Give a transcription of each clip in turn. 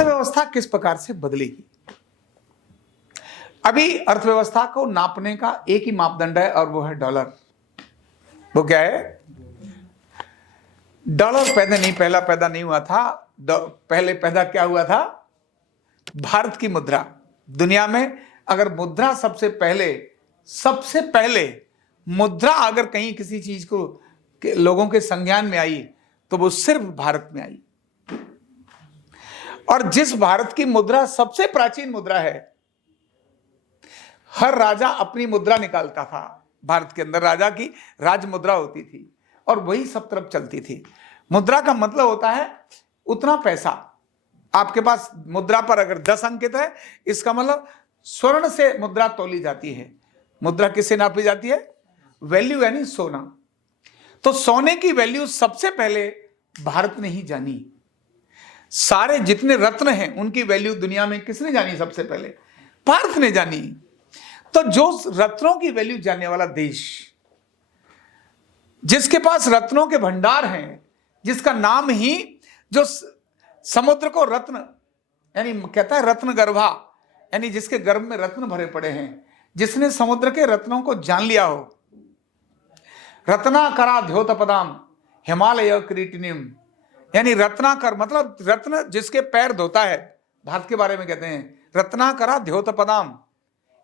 अर्थव्यवस्था किस प्रकार से बदलेगी। अभी अर्थव्यवस्था को नापने का एक ही मापदंड है और वो है डॉलर। वो क्या है? डॉलर पहला पैदा नहीं हुआ था। पहले पैदा क्या हुआ था? भारत की मुद्रा। दुनिया में अगर मुद्रा सबसे पहले मुद्रा अगर कहीं किसी चीज को लोगों के संज्ञान में आई तो वो सिर्फ भारत में आई। और जिस भारत की मुद्रा सबसे प्राचीन मुद्रा है, हर राजा अपनी मुद्रा निकालता था। भारत के अंदर राजा की राज मुद्रा होती थी और वही सब तरफ चलती थी। मुद्रा का मतलब होता है उतना पैसा। आपके पास मुद्रा पर अगर 10 अंकित है, इसका मतलब स्वर्ण से मुद्रा तोली जाती है। मुद्रा किससे नापी जाती है? वैल्यू यानी सोना। तो सोने की वैल्यू सबसे पहले भारत ने ही जानी। सारे जितने रत्न हैं उनकी वैल्यू दुनिया में किसने जानी? सबसे पहले भारत ने जानी। तो जो रत्नों की वैल्यू जानने वाला देश, जिसके पास रत्नों के भंडार हैं, जिसका नाम ही जो समुद्र को रत्न यानी कहता है रत्न गर्भा, यानी जिसके गर्भ में रत्न भरे पड़े हैं, जिसने समुद्र के रत्नों को जान लिया हो। रत्नाकरा द्योतपदाम हिमालय किरीटिनिम, यानी रत्नाकर मतलब रत्न जिसके पैर धोता है। भारत के बारे में कहते हैं रत्नाकरा द्योतपदाम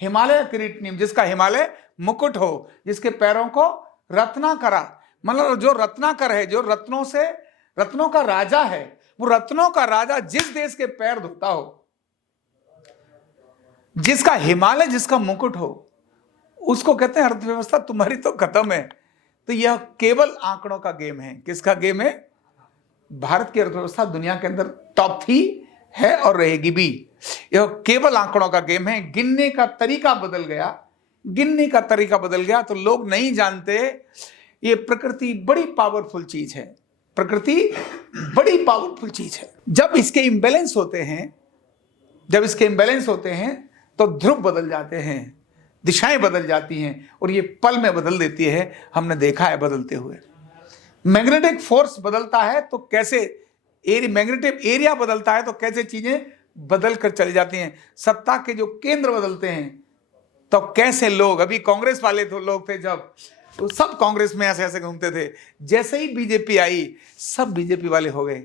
हिमालय किरीटिनिम, जिसका हिमालय मुकुट हो, जिसके पैरों को रत्नाकरा मतलब जो रत्नाकर है, जो रत्नों का राजा है। वो रत्नों का राजा जिस देश के पैर धोता हो, जिसका हिमालय, जिसका मुकुट हो, उसको कहते हैं अर्थव्यवस्था तुम्हारी तो खत्म है। तो यह केवल आंकड़ों का गेम है। किसका गेम है? भारत की अर्थव्यवस्था दुनिया के अंदर टॉप 3 है और रहेगी भी। यह केवल आंकड़ों का गेम है। गिनने का तरीका बदल गया तो लोग नहीं जानते। ये प्रकृति बड़ी पावरफुल चीज है। जब इसके इम्बैलेंस होते हैं तो ध्रुव बदल जाते हैं, दिशाएं बदल जाती हैं और ये पल में बदल देती है। हमने देखा है बदलते हुए। मैग्नेटिक फोर्स बदलता है तो कैसे मैग्नेटिक एरिया बदलता है तो कैसे चीजें बदल कर चली जाती हैं। सत्ता के जो केंद्र बदलते हैं तो कैसे लोग, अभी कांग्रेस वाले तो लोग थे जब, तो सब कांग्रेस में ऐसे घूमते थे। जैसे ही बीजेपी आई सब बीजेपी वाले हो गए।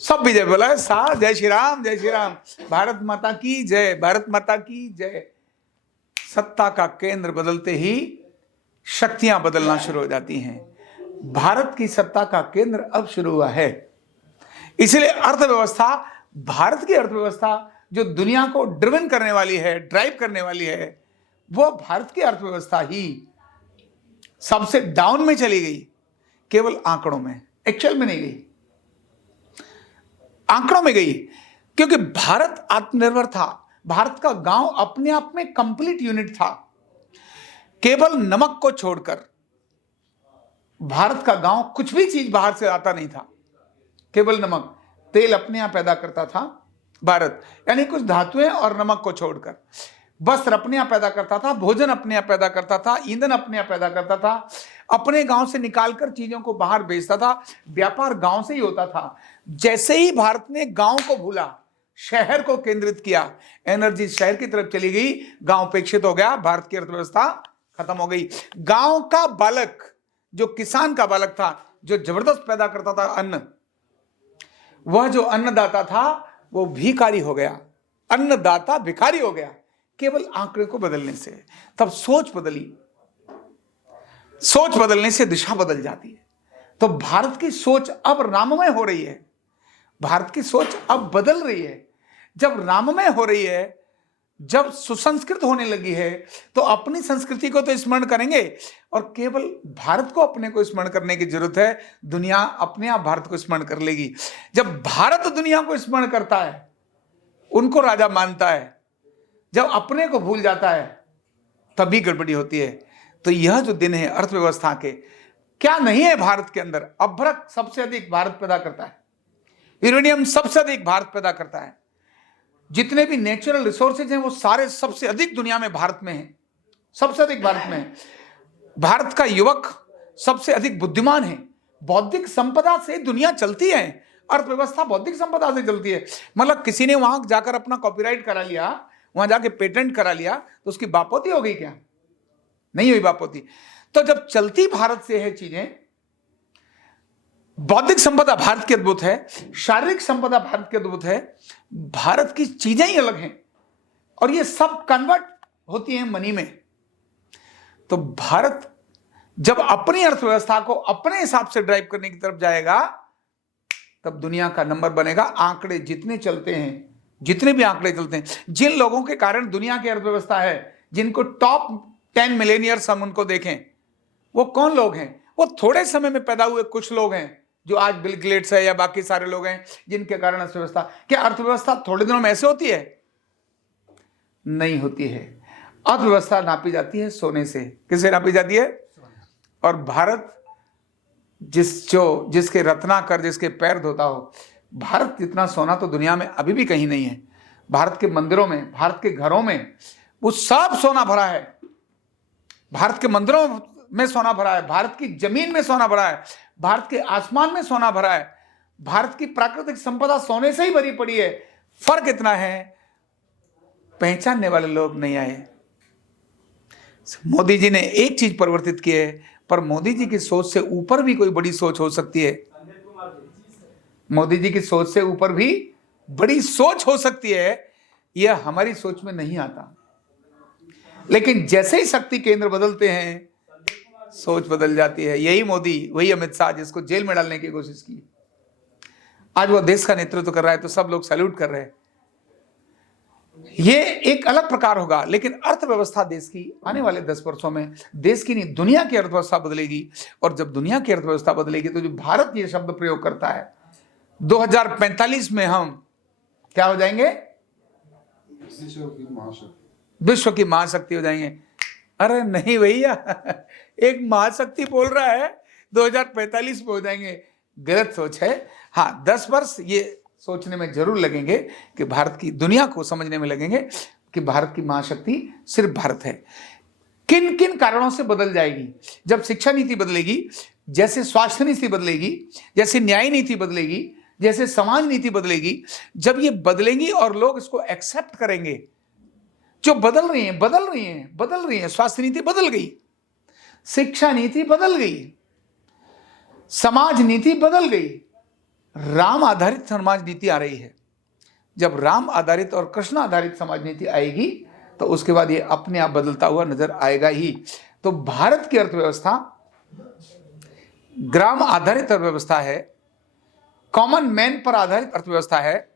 सब बीजेपी बोला जय श्री राम, भारत माता की जय। सत्ता का केंद्र बदलते ही शक्तियां बदलना शुरू हो जाती हैं। भारत की सत्ता का केंद्र अब शुरू हुआ है। इसलिए भारत की अर्थव्यवस्था जो दुनिया को ड्रिवन करने वाली है, ड्राइव करने वाली है, वो भारत की अर्थव्यवस्था ही सबसे डाउन में चली गई। केवल आंकड़ों में, एक्चुअल में नहीं गई, आंकड़ों में गई। क्योंकि भारत आत्मनिर्भर था। भारत का गांव अपने आप में कंप्लीट यूनिट था। केवल नमक को छोड़कर भारत का गांव कुछ भी चीज बाहर से आता नहीं था। केवल नमक, तेल अपने यहां पैदा करता था भारत, यानी कुछ धातुएं और नमक को छोड़कर। वस्त्र अपने यहां पैदा करता था, भोजन अपने यहां पैदा करता था, ईंधन अपने यहां पैदा करता था, अपने गांव से निकालकर चीजों को बाहर बेचता था। व्यापार गांव से ही होता था। जैसे ही भारत ने गांव को भूला, शहर को केंद्रित किया, एनर्जी शहर की तरफ चली गई, गांव उपेक्षित हो गया, भारत की अर्थव्यवस्था खत्म हो गई। गांव का बालक, जो किसान का बालक था, जो जबरदस्त पैदा करता था अन्न, वह जो अन्नदाता था वो भिखारी हो गया। अन्नदाता भिखारी हो गया केवल आंकड़े को बदलने से। तब सोच बदलने से दिशा बदल जाती है। तो भारत की सोच अब राममय हो रही है। भारत की सोच अब बदल रही है। जब राममय हो रही है, जब सुसंस्कृत होने लगी है, तो अपनी संस्कृति को तो स्मरण करेंगे और केवल भारत को अपने को स्मरण करने की जरूरत है। दुनिया अपने आप भारत को स्मरण कर लेगी। जब भारत दुनिया को स्मरण करता है, उनको राजा मानता है, जब अपने को भूल जाता है, तभी गड़बड़ी होती है। तो यह जो दिन है अर्थव्यवस्था के, क्या नहीं है भारत के अंदर? अभ्रक सबसे अधिक भारत पैदा करता है, यूरेनियम सबसे अधिक भारत पैदा करता है, जितने भी नेचुरल रिसोर्सेज हैं वो सारे सबसे अधिक दुनिया में भारत में हैं, सबसे अधिक भारत में है। भारत का युवक सबसे अधिक बुद्धिमान है। बौद्धिक संपदा से दुनिया चलती है। अर्थव्यवस्था बौद्धिक संपदा से चलती है। मतलब किसी ने वहां जाकर अपना कॉपीराइट करा लिया, वहां जाके पेटेंट करा लिया, तो उसकी बापोती हो गई क्या? नहीं हुई बापोती। तो जब चलती भारत से है चीजें, बौद्धिक संपदा भारत की अद्भुत है, शारीरिक संपदा भारत की अद्भुत है, भारत की चीजें ही अलग हैं, और ये सब कन्वर्ट होती हैं मनी में। तो भारत जब अपनी अर्थव्यवस्था को अपने हिसाब से ड्राइव करने की तरफ जाएगा, तब दुनिया का नंबर बनेगा। आंकड़े जितने चलते हैं, जितने भी आंकड़े चलते हैं, जिन लोगों के कारण दुनिया की अर्थव्यवस्था है, जिनको टॉप 10 मिलेनियर्स हम उनको देखें, वो कौन लोग हैं? वो थोड़े समय में पैदा हुए कुछ लोग हैं, जो आज बिल गेट्स है या बाकी सारे लोग हैं, जिनके कारण अर्थव्यवस्था। क्या अर्थव्यवस्था थोड़े दिनों में ऐसे होती है? नहीं होती है। अर्थव्यवस्था नापी जाती है सोने से। किससे नापी जाती है? और भारत जिसके रत्नाकर जिसके पैर धोता हो, भारत जितना सोना तो दुनिया में अभी भी कहीं नहीं है। भारत के मंदिरों में, भारत के घरों में वो सब सोना भरा है। भारत के मंदिरों में सोना भरा है, भारत की जमीन में सोना भरा है, भारत के आसमान में सोना भरा है। भारत की प्राकृतिक संपदा सोने से ही भरी पड़ी है। फर्क इतना है, पहचानने वाले लोग नहीं आए। मोदी जी ने एक चीज परिवर्तित की है, पर मोदी जी की सोच से ऊपर भी कोई बड़ी सोच हो सकती है। मोदी जी की सोच से ऊपर भी बड़ी सोच हो सकती है, यह हमारी सोच में नहीं आता। लेकिन जैसे ही शक्ति केंद्र बदलते हैं, सोच बदल जाती है। यही मोदी, वही अमित शाह जिसको जेल में डालने की कोशिश की, आज वो देश का नेतृत्व कर रहा है, तो सब लोग सैल्यूट कर रहे हैं। ये एक अलग प्रकार होगा, लेकिन अर्थव्यवस्था देश की आने वाले 10 वर्षों में, देश की नहीं दुनिया की अर्थव्यवस्था बदलेगी। और जब दुनिया की अर्थव्यवस्था बदलेगी, तो जो भारत ये शब्द प्रयोग करता है, 2045 में हम क्या हो जाएंगे? विश्व की महाशक्ति हो जाएंगे। अरे नहीं भैया, एक महाशक्ति बोल रहा है 2045 में हो जाएंगे, गलत सोच है। हाँ, 10 वर्ष ये सोचने में जरूर लगेंगे कि भारत की, दुनिया को समझने में लगेंगे कि भारत की महाशक्ति सिर्फ भारत है। किन किन कारणों से बदल जाएगी? जब शिक्षा नीति बदलेगी, जैसे स्वास्थ्य नीति बदलेगी, जैसे न्याय नीति बदलेगी, जैसे समाज नीति बदलेगी, जब ये बदलेंगी और लोग इसको एक्सेप्ट करेंगे, जो बदल रही हैं। स्वास्थ्य नीति बदल गई, शिक्षा नीति बदल गई, समाज नीति बदल गई, राम आधारित समाज नीति आ रही है। जब राम आधारित और कृष्ण आधारित समाज नीति आएगी, तो उसके बाद ये अपने आप बदलता हुआ नजर आएगा ही। तो भारत की अर्थव्यवस्था ग्राम आधारित अर्थव्यवस्था है, कॉमन मैन पर आधारित अर्थव्यवस्था है।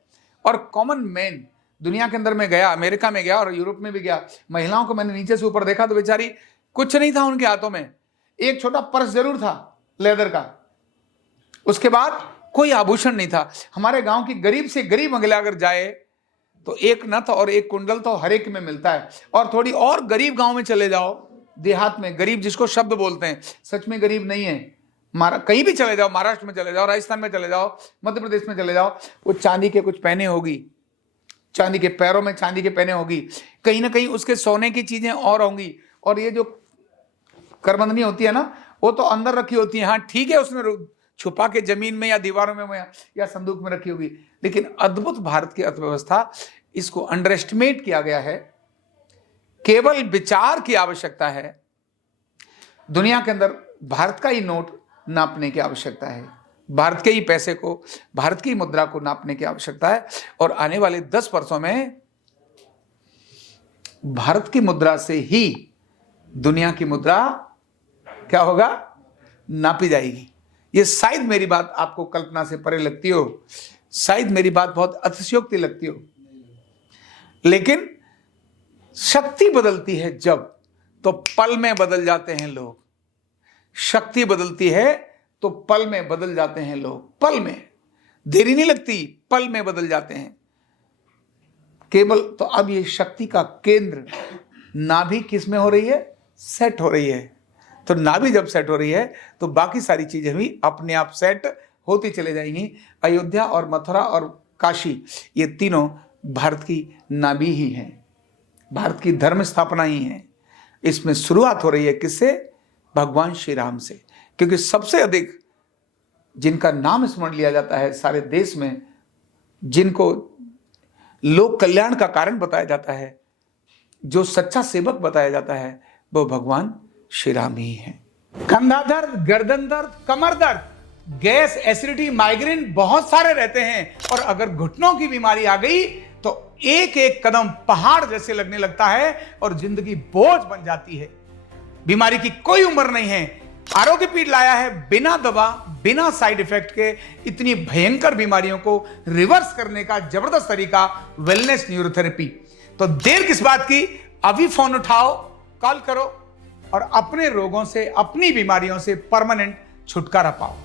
और कॉमन मैन दुनिया के अंदर में गया, अमेरिका में गया और यूरोप में भी गया, महिलाओं को मैंने नीचे से ऊपर देखा तो बेचारी कुछ नहीं था उनके हाथों में, एक छोटा पर्स जरूर था लेदर का, उसके बाद कोई आभूषण नहीं था। हमारे गांव की गरीब से गरीब महिला अगर जाए तो एक नथ और एक कुंडल तो हर एक में मिलता है। और थोड़ी और गरीब गांव में चले जाओ, देहात में, गरीब जिसको शब्द बोलते हैं, सच में गरीब नहीं है, कहीं भी चले जाओ, महाराष्ट्र में चले जाओ, राजस्थान में चले जाओ, मध्य प्रदेश में चले जाओ, वो चांदी के कुछ पहने होगी, चांदी के पैरों में चांदी के पहने होगी, कहीं ना कहीं उसके सोने की चीजें और होंगी। और ये जो करबंदनी होती है ना, वो तो अंदर रखी होती है। हाँ ठीक है, उसने छुपा के जमीन में या दीवारों में या संदूक में रखी होगी। लेकिन अद्भुत भारत की अर्थव्यवस्था, इसको अंडर एस्टिमेट किया गया है। केवल विचार की आवश्यकता है। दुनिया के अंदर भारत का ही नोट नापने की आवश्यकता है, भारत के ही पैसे को, भारत की मुद्रा को नापने की आवश्यकता है। और आने वाले 10 वर्षों में भारत की मुद्रा से ही दुनिया की मुद्रा क्या होगा? नापी जाएगी। ये शायद मेरी बात आपको कल्पना से परे लगती हो, शायद मेरी बात बहुत अतिशयोक्ति लगती हो, लेकिन शक्ति बदलती है जब, तो पल में बदल जाते हैं लोग। शक्ति बदलती है तो पल में बदल जाते हैं लोग, पल में, देरी नहीं लगती, पल में बदल जाते हैं केवल। तो अब ये शक्ति का केंद्र नाभि किस में हो रही है? सेट हो रही है। तो नाभि जब सेट हो रही है तो बाकी सारी चीजें भी अपने आप सेट होती चले जाएंगी। अयोध्या और मथुरा और काशी, ये तीनों भारत की नाभि ही हैं, भारत की धर्म स्थापना ही है। इसमें शुरुआत हो रही है किससे? भगवान श्री राम से, क्योंकि सबसे अधिक जिनका नाम स्मरण लिया जाता है सारे देश में, जिनको लोक कल्याण का कारण बताया जाता है, जो सच्चा सेवक बताया जाता है, वो भगवान श्री राम ही है। कंधा दर्द, गर्दन दर्द, कमर दर्द, गैस, एसिडिटी, माइग्रेन बहुत सारे रहते हैं, और अगर घुटनों की बीमारी आ गई तो एक एक कदम पहाड़ जैसे लगने लगता है और जिंदगी बोझ बन जाती है। बीमारी की कोई उम्र नहीं है। आरोग्य पीठ लाया है बिना दवा, बिना साइड इफेक्ट के इतनी भयंकर बीमारियों को रिवर्स करने का जबरदस्त तरीका, वेलनेस न्यूरोथेरेपी। तो देर किस बात की, अभी फोन उठाओ, कॉल करो और अपने रोगों से, अपनी बीमारियों से परमानेंट छुटकारा पाओ।